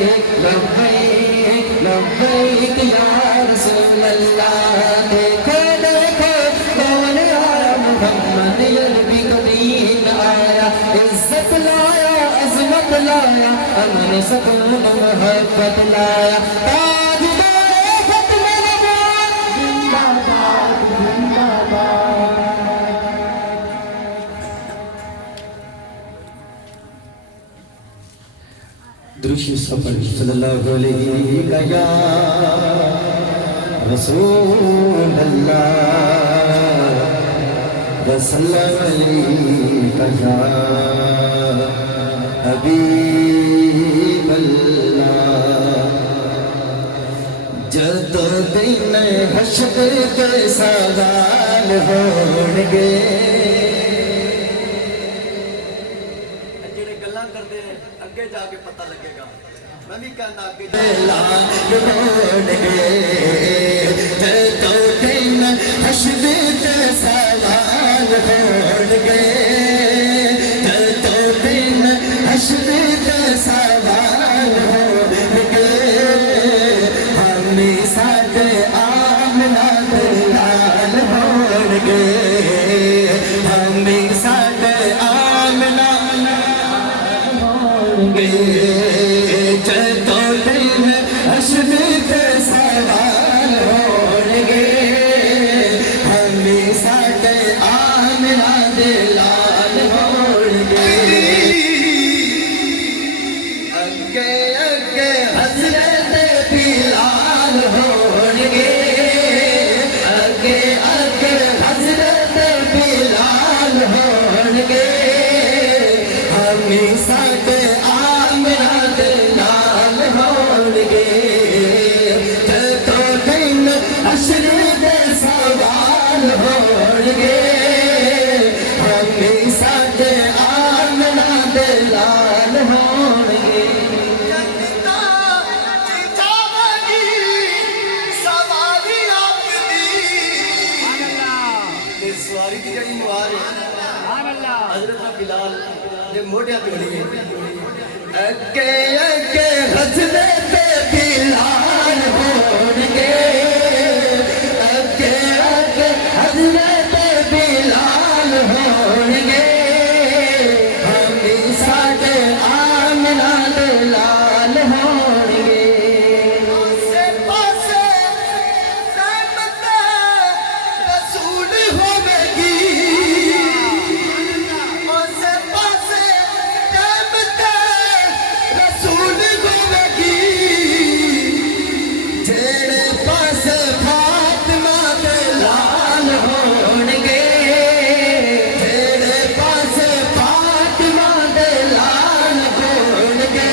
لبیک لبیک یا رسول اللہ دیکھو دیکھو کون آیا محمد عربی کا دین آیا عزت لایا عظمت لایا امن سکون محبت لایا تاجدار ختم نبوت زندہ باد زندہ باد درشی سفر صلی اللہ علیہ یا رسول اللہ وسلم علیہ یا حبیب اللہ جدو دن حشر کے سوال ہونگے اگے جا کے پتہ لگے گا میں بھی کہنا اگے تو دن حشر کے سوال ہونگے تو دن حشر کے سوال ہونگے ہمیں ساتھ آمنہ دلال ہونگے ہمیں ساتھ آمنہ تو دن حشر کے سوال ہونگے ہمیں ساتھ آمنہ دلال ہونگے اگے اگے حضرت بلال ہونگے اگے اگے حضرت بلال ہونگے ہمیں ساتھ آمنہ دلال ہونگے تو دن حشر کے سوال ہونگے ہمیں ساتھ آمنہ دلال ہونگے سواری کی جڑی موار ہے حضرت بلال دے موڑیا پہ ہوئی ہے اگے اگے حضرت بلال ہونگے اگے اگے حضرت بلال ہونگے ہمیں ساتھ آمنہ دلال ہونگے آسے پاسے رحمت رسول ہوے گی آسے پاسے رحمت رسول ہوے گی جیڑے پاس فاطمہ دلال ہونگے جیڑے پاس فاطمہ دلال ہونگے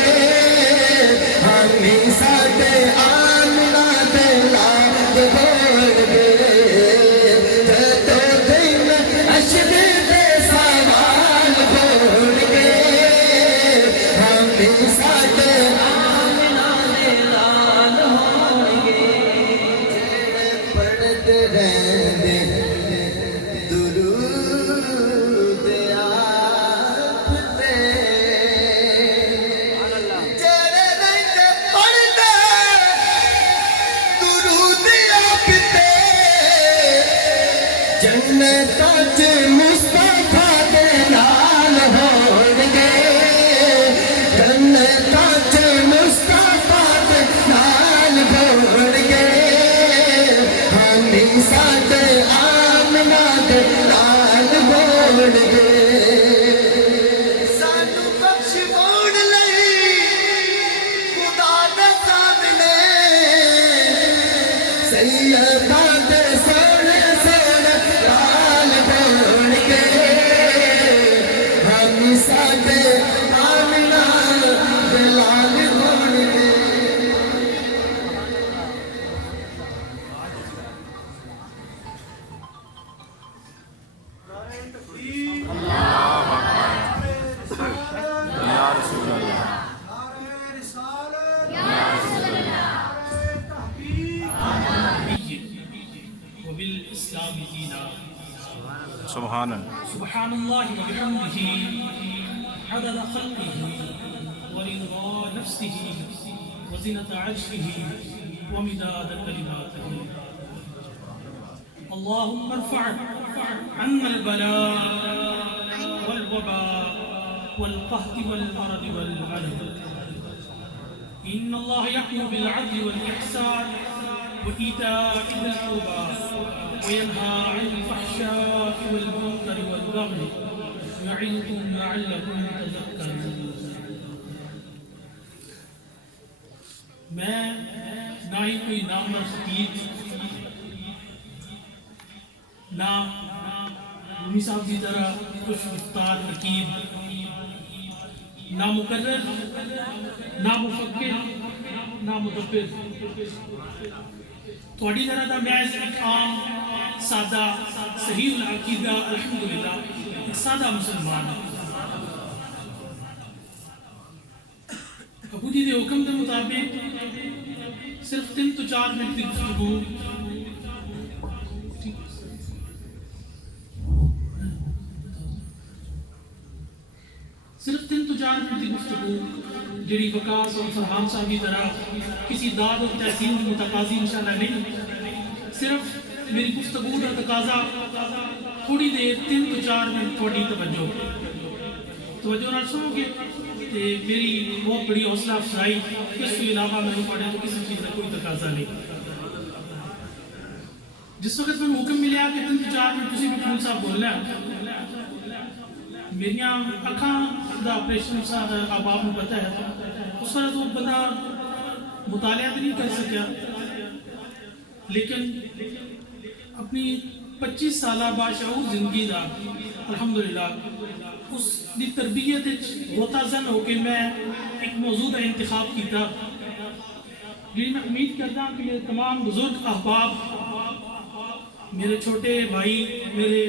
ہمیں ساتھ آمنہ دلال ہونگے تو دن حشر کے سوال ہونگے ہمیں ساتھ آمنہ دلال ہونگے جڑے پڑھتے رہندے درود آپ تے جڑے رہندے پڑھتے درود آپ تے جنتاں چ مصطفیٰ دے نال ہونگے جنتاں چ مصطفیٰ دے نال ہونگے ہمیں ساتھ آمنہ دلال ہونگے سانو بخش موڑ لئی خدا دے سامنے سیداں دے سونے سونے لال ہونگے ہمیں ساتھ آمنہ دلال ہونگے یا رسول اللہ وبالإسلام دينا سبحان اللہ سبحان الله وبحمده عدد خلقه ورضا نفسه وزنة عرشه ومداد كلماته. اللهم ارفع عنا البلاء والوباء والقهد والمرض والعلم. إن الله يأمر بالعدل والإحسان وإيتاء ذي القربى وينهى عن الفحشاء والمنكر والبغي يعظكم لعلكم تذكرون. میں نہ ہی کوئی نامور خطیب، نہ رومی صاحب کی طرح خوش گفتار رکیب، نہ مقرر، نہ مفکر، نہ مدبر. تھوڑی طرح دا میں ایک عام سادہ صحیح العقیدہ الحمدللہ ایک سادہ مسلمان ہوں. ابو جی کے حکم کے مطابق صرف 3 تو 4 منٹ کی گفتگو جڑی وقاص اور فرحان صاحب کی طرح کسی داد اور تحسین کی متقاضی انشاءاللہ نہیں. صرف میری گفتگو کا تقاضا تھوڑی دیر 3 تو 4 منٹ تھوڑی توجہ نہ سنو گے تو میری بہت بڑی حوصلہ افزائی. اس کے علاوہ میں پڑھے تو کسی چیز کا کوئی تقاضا نہیں. جس وقت میں حکم ملیا کہ 3 تو 4 منٹ تسی بھی خان صاحب بولنا ہے، میری اکھاں دا آپریشن اب آپ کو پتہ ہے، اس طرح تو بندہ مطالعہ بھی نہیں کر سکیا، لیکن اپنی 25 سالہ باشعور زندگی دا الحمدللہ اس دی تربیت غوطہ زن ہو کے میں ایک موضوع کا انتخاب کیتا، جی میں امید کرتا ہوں کہ میرے تمام بزرگ احباب، میرے چھوٹے بھائی، میرے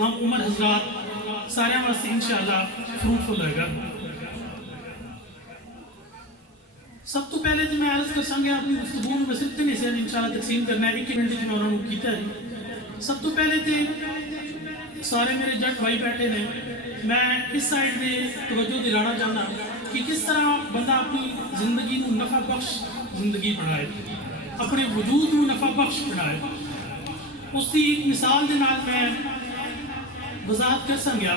ہم عمر حضرات سارے واسطے انشاءاللہ فروٹفل رہے گا. سب تو پہلے تو میں عرض کر سکوں اپنی گفتگو میں صرف 3 حصے انشاءاللہ تقسیم کرنا ہے. 1 منٹ میں انہوں نے کیتا ہے. سب تو پہلے تو سارے میرے جٹ بھائی بیٹھے نے، میں اس سائڈ میں توجہ دلانا چاہنا کہ کس طرح بندہ اپنی زندگی کو نفع بخش زندگی بنائے، اپنے وجود کو نفع بخش بنائے. اس کی ایک مثال کے نال میں وضاحت کر سکیا،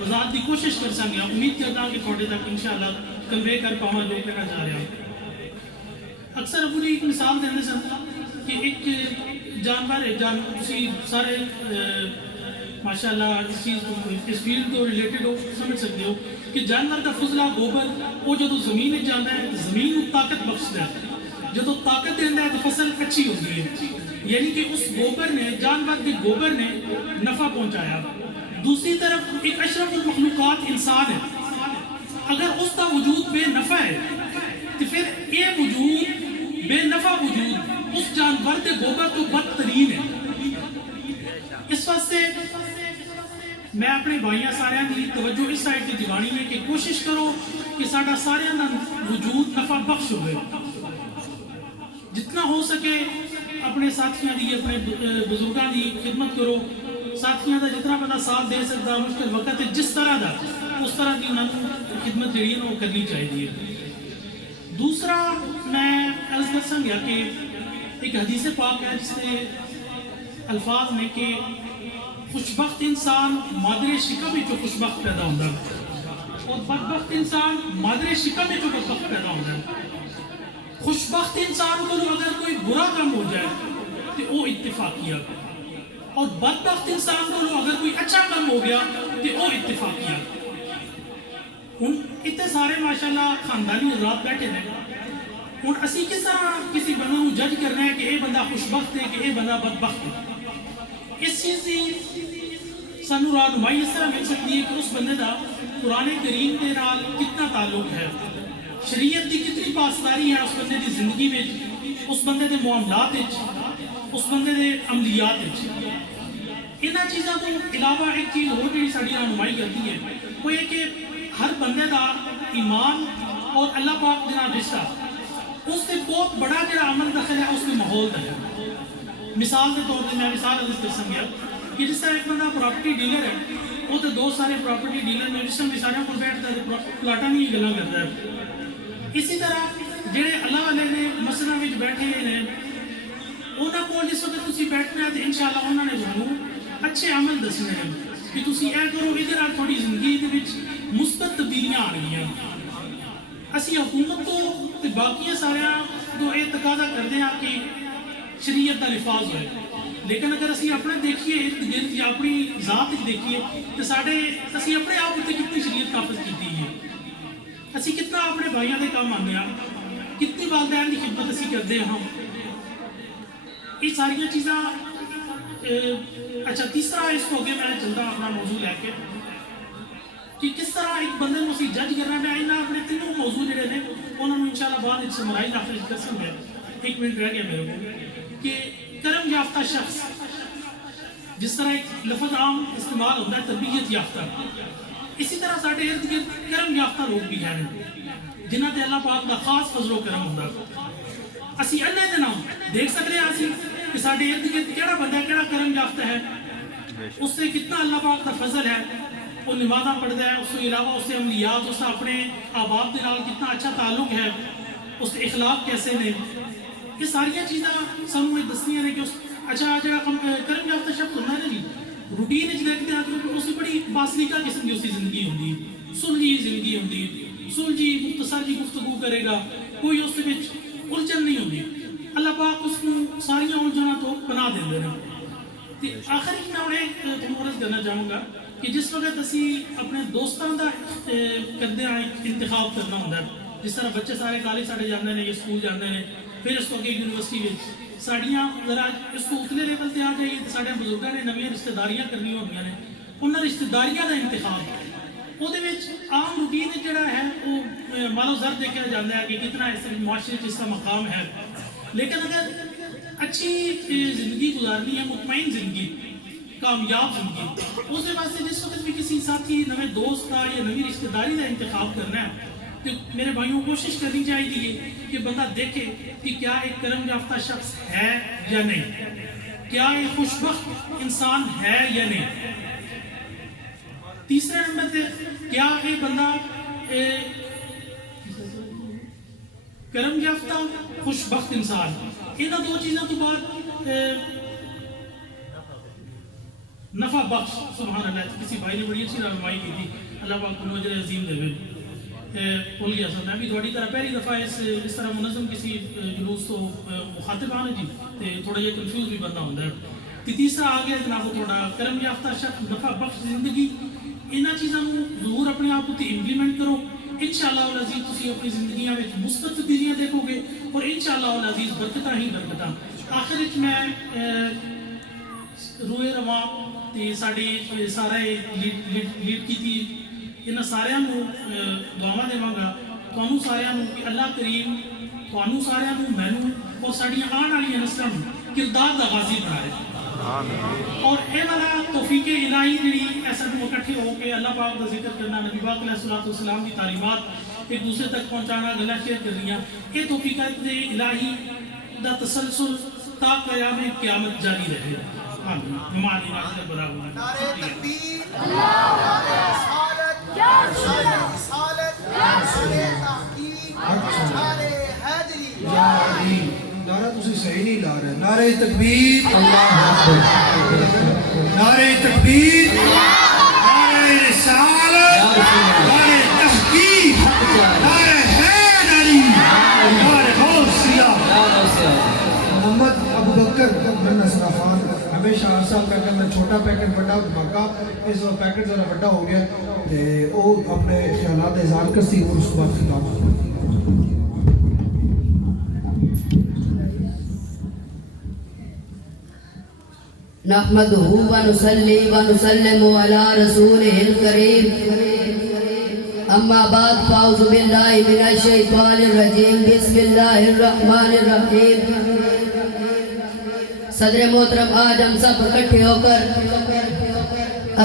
وضاحت کی کوشش کر سکیا. امید کرتا ہوں کہ تھوڑے تک انشاءاللہ کنوے کر پاواں جو کہنا چاہ رہا ہوں. اکثر ابو جی ایک مثال دینے سن کہ ایک جانور ہے، تسی سارے ماشاءاللہ اس چیز کو اس فیلڈ کو ریلیٹڈ ہو سمجھ سکتے ہو کہ جانور کا فضلہ گوبر وہ جدو زمین میں جانا ہے زمین کو طاقت بخشتا ہے، جدو طاقت دینا ہے تو فصل اچھی ہوتی ہے. یعنی کہ اس گوبر نے، جانور کے گوبر نے نفع پہنچایا. دوسری طرف ایک اشرف المخلوقات انسان ہے، اگر اس کا وجود بے نفع ہے تو پھر یہ وجود بے نفع وجود اس جانور کے گوبر تو بدترین ہے. اس واسطے میں اپنے بھائیاں سارے کی توجہ اس سائڈ کی دیوانی ہے کہ کوشش کرو کہ ساڈا سارے وجود نفع بخش ہوئے. جتنا ہو سکے اپنے ساتھیاں دی، اپنے بزرگاں دی خدمت کرو. ساتھیاں دا جتنا بندہ ساتھ دے سکتا مشکل وقت ہے جس طرح دا اس طرح کی انہوں نے خدمت جڑی ہے وہ کرنی چاہیے. دوسرا میں عرض کر سکیا کہ ایک حدیث پاک ہے جس سے الفاظ میں کہ خوشبخت انسان مادر شکم میں جو خوشبخت پیدا ہوتا ہے اور بدبخت انسان مادر شکم میں جو بدبخت پیدا ہوتا ہے. خوشبخت انسان کو اگر کوئی برا کام ہو جائے تو وہ اتفاقیہ، اور بدبخت انسان کو اگر کوئی اچھا کام ہو گیا تو وہ اتفاقیہ. ہوں اتنے سارے ماشاءاللہ خاندانی حضرات بیٹھے ہیں. ہوں اسی کس طرح کسی بندے کو جج کرنا ہے کہ یہ بندہ خوشبخت ہے کہ یہ بندہ بدبخت ہے. اس چیز کی سانو رہنمائی اس طرح مل سکتی ہے کہ اس بندے کا قرآن کریم کے نال کتنا تعلق ہے، شریعت کی کتنی پاسداری ہے اس بندے کی زندگی میں، اس بندے کے معاملات، اس بندے کے عملیات. انہاں چیزوں کو علاوہ ایک چیز اور جڑی ساری رہنمائی کرتی ہے وہ یہ کہ ہر بندے کا ایمان اور اللہ پاک جناب رشتہ اس سے بہت بڑا جڑا عمل دخل ہے اس میں ماحول کا ہے. مثال کے طور پر میں مثال عرض کر سکیا کہ جس طرح ایک بندہ پراپرٹی ڈیلر ہے، وہ تو 2 سارے پراپرٹی ڈیلر میں جس میں سارے کو بیٹھتا ہے پلاٹاں نہیں گلا کرتا ہے. اسی طرح جڑے اللہ والے نے مسجداں وچ بیٹھے نے انہاں کول جس وقت تسی بیٹھنا تے انشاءاللہ انہاں نے تانوں اچھے عمل دسنے ہیں کہ تسی اے کرو ادھر نال تھوڑی زندگی دے وچ مثبت تبدیلیاں آنگیاں. اسی حکومت تو تے باقی سارے تو یہ تقاضا کرتے ہیں کہ شریعت کا لفاظ ہوئے, لیکن اگر اسی اپنے دیکھیے ارد گرد یا اپنی ذات دیکھیے تو اسی اپنے آپ اتنے کتنی شریعت نافذ کی ہے, اسی کتنا اپنے بھائیوں کے کام آنے ہیں, کتنی والدین کی خدمت اسی کرتے ہیں. یہ ساری چیزاں اچھا تیسرا اس کو اگے میں چلتا اپنا موضوع لے کے کہ کس طرح ایک بندے کو اسی جج کرنا. میں انہاں اپنے تینوں موضوع جڑے نے انہوں نے انشاءاللہ بعد اس سے مرائی نافذ کر سکتے ہیں. ایک منٹ رہ گیا میرے کو کہ کرم یافتہ شخص, جس طرح ایک لفظ عام استعمال ہوتا ہے تربیت یافتہ, اسی طرح ساڑھے ارد گرد کرم یافتہ لوگ بھی ہیں جنہاں تے اللہ پاک کا خاص فضل و کرم ہوتا ہے. اسی اللہ دے نام دیکھ سکتے ہیں اسی کہ ساڑھے ارد گرد کیڑا بندہ کیڑا کرم یافتہ ہے, اس سے کتنا اللہ پاک کا فضل ہے, وہ نمازاں پڑھتا ہے, اس کے علاوہ اس سے عملیات, اس کا اپنے آباب کے نال کتنا اچھا تعلق ہے, اس کے اخلاق کیسے نے. یہ ساری چیزاں سانوں یہ دسنیاں نے کہ اچھا جڑا کرم یافتہ شخص ہونا ہے جی روٹین وچ دیکھتے ہیں کہ اس کی بڑی باسلیکا قسم کی اس کی زندگی ہوندی, سلجھی زندگی ہوندی, سلجھی مختصر جی گفتگو کرے گا, کوئی اس وچ الجھن نہیں ہوندی. اللہ پاک اس کو ساری الجھناں تو پناہ دیندے نے. تے آخر میں انہیں تمہیں عرض کرنا چاہوں گا کہ جس وقت اسی اپنے دوستان کا کردے ہیں انتخاب کرنا ہوتا ہے, جس طرح بچے سارے کالج ساڑھے جاندے ہیں یا سکول جاندے ہیں, پھر اس کو اگے یونیورسٹی میں ساڑیاں ذرا اس کو اتلے لیول تے آ جائیے تو ساڑے بزرگاں نے نویں رشتہ داریاں کرنی ہوندیاں نے, انہاں رشتہ داریاں کا انتخاب وہ عام روٹین جڑا ہے وہ مالو زر دیکھا جاتا ہے کہ کتنا اس معاشرے اس کا مقام ہے. لیکن اگر اچھی زندگی گزارنی ہے, مطمئن زندگی, کامیاب زندگی, اس واسطے جس وقت بھی کسی ساتھی نویں دوست کا یا نویں رشتہ داری کا انتخاب کرنا ہے تو میرے بھائیوں کوشش کرنی چاہیے کہ بندہ دیکھے کہ کیا ایک کرم یافتہ شخص ہے یا نہیں, کیا ایک خوشبخت انسان ہے یا نہیں. تیسرے نمبر پہ کیا ایک بندہ کرم یافتہ خوشبخت انسان, انہاں دو چیزوں تو بعد نفع بخش. سبحان اللہ, کسی بھائی نے بڑی اچھی رہنمائی کی تھی, اللہ پاک کو اجر عظیم دے. بھول گیا سر, میں بھی تھوڑی طرح پہلی دفعہ اس طرح منظم کسی جلوس تو مخاطب آنے جی تھوڑا یہ کنفیوز بھی بندہ ہوتا ہے. تیسرا آ گیا جناب تھوڑا کرم یافتہ شخص, نفع بخش زندگی. انہاں چیزاں ضرور اپنے آپ کو امپلیمنٹ کرو, انشاءاللہ العزیز تسی اپنی زندگیاں میں مثبت تبدیلیاں دیکھو گے اور انشاءاللہ العزیز برکتاں ہی برکتاں. آخر وچ میں روئے رواں تے ساڈے سارے لیڈ کیتی انہاں ساریاں نوں دعاواں دیواں گا تانوں ساریاں نوں کہ اللہ کریم تانوں ساریاں نوں مینوں اور ساڈیاں آن والیاں نسلاں نوں کردار دا غازی بنائے. اور اے والا توفیق الہی جڑی ایسا کو اکٹھے ہو کے اللہ پاک کا ذکر کرنا, نبی پاک علیہ الصلوۃ والسلام کی تعلیمات ایک دوسرے تک پہنچانا, گلا شیئر کرنیاں, یہ توفیقات الہی دا تسلسل تا قیام قیامت جاری رہے. آمین. ہماری نعت برابر. نعرہ تکبیر, نعرہ رسالت, نعرہ رسالت, نعرہ تحقیق, نعرہ حیدری. نعرہ تسی صحیح نہیں لا رہے. نعرہ تکبیر, اللہ اکبر. نعرہ تکبیر, نعرہ رسالت, نعرہ تحقیق, نعرہ حیدری, نعرہ غوثیہ. محمد ابو بکر بن نصر خان ہمیشہ عرصہ کر کے میں چھوٹا پیکٹ بڑا دھماکہ اس وقت پیکٹ ذرا بڑا ہو گیا تے وہ اپنے خیالات اظہار کر سی اور اس بات خطاب. نحمده ونصلي ونسلم على رسوله الكريم اما بعد فاعوذ بالله من الشيطان الرجيم بسم الله الرحمن الرحيم. صدر محترم آج ہم سب اکٹھے ہو کر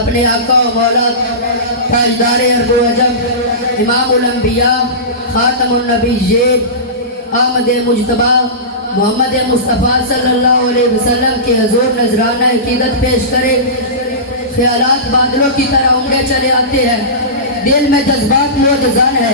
اپنے آقا و مولا تاجدار عرب و عجم امام الانبیاء خاتم النبیین آمد مجتبی محمد مصطفیٰ صلی اللہ علیہ وسلم کے حضور نذرانہ عقیدت پیش کرے. خیالات بادلوں کی طرح عمرے چلے آتے ہیں, دل میں جذبات موجزان ہے,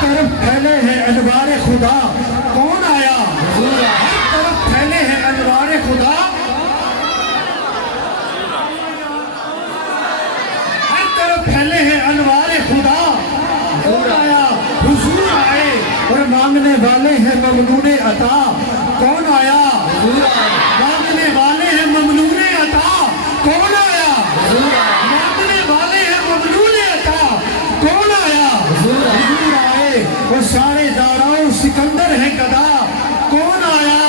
طرف پھیلے ہیں انوار خدا، کون آیا؟ ہر طرف پھیلے ہیں انوار خدا، ہر طرف پھیلے ہیں انوار خدا، کون آیا؟ حضور آئے اور مانگنے والے ہیں ممنون عطا، کون آیا؟ مانگنے والے ہیں ممنون عطا، کون آیا؟ مانگنے والے ہیں ممنون عطا، کون آیا؟ حضور آئے اور سارے داراؤ سکندر ہیں گدا، کون آیا؟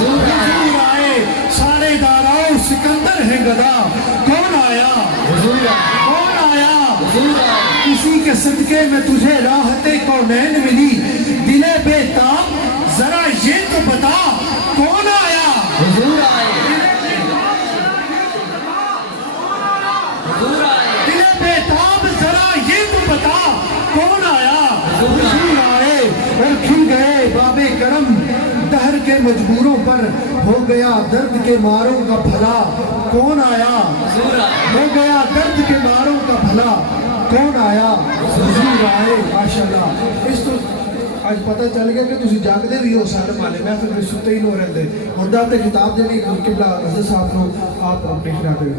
حضور آئے سارے داراؤ سکندر ہیں گدا، کون آیا؟ کون آیا؟ کسی کے صدقے میں تجھے راحت کونین ملی، دل بے تاب ذرا یہ تو بتا، کون آیا؟ دل بے تاب ذرا یہ تو بتا، کون آیا؟ حضور آئے اور کھل گئے باب کرم، دہر کے مجبوروں پر ہو گیا درد کے ماروں کا بھلا، کون آیا؟ ہو گیا درد کے ماروں کا بھلا، کون آیا؟ حضور آئے۔ ماشاءاللہ اس تو آج پتہ چل گیا کہ تسی جاگدے بھی ہو سارے مالے، میں پھر ستے ہی نہ رہندے۔ ہن دا تے خطاب دینی قبلہ حضرت صاحب کو آپ اپنے خطاب دیں۔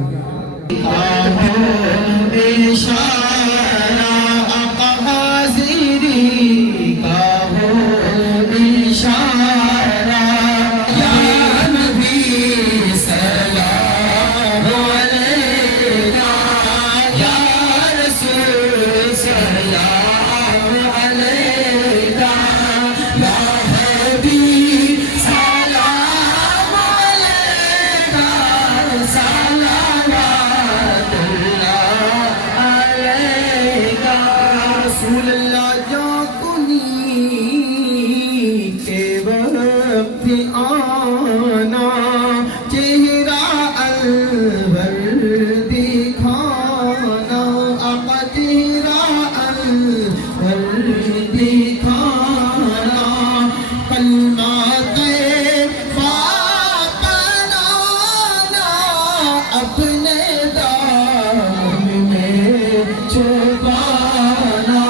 رسول اللہ جا کنی کے وقت آنا، چہرہ الور دکھانا، آقا چہرہ الور دکھانا، کلمات پاک بنانا، اپنے دام میں چھپانا،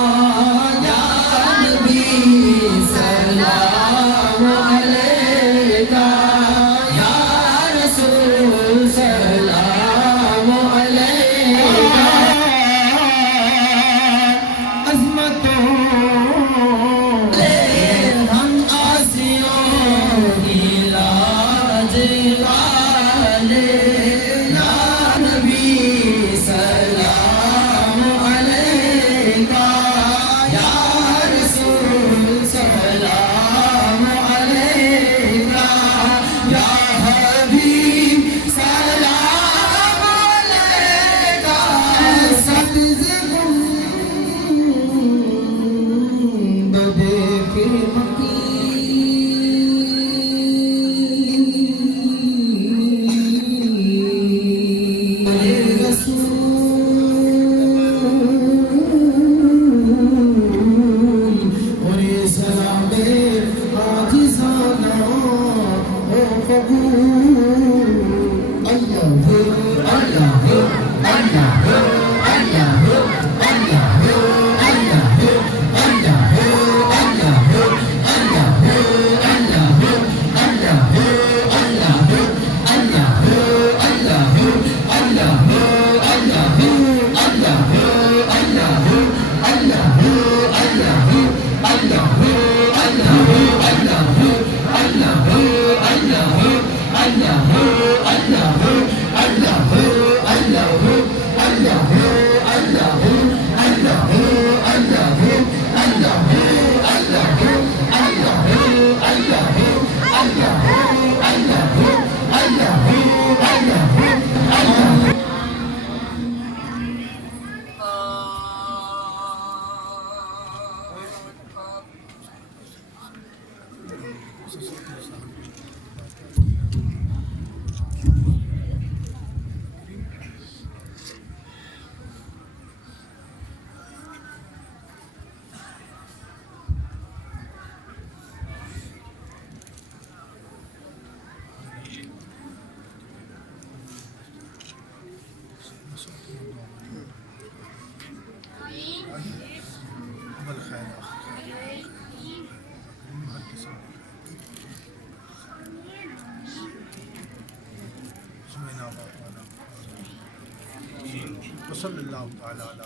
وصلی اللہ تعالی علی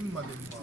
محمد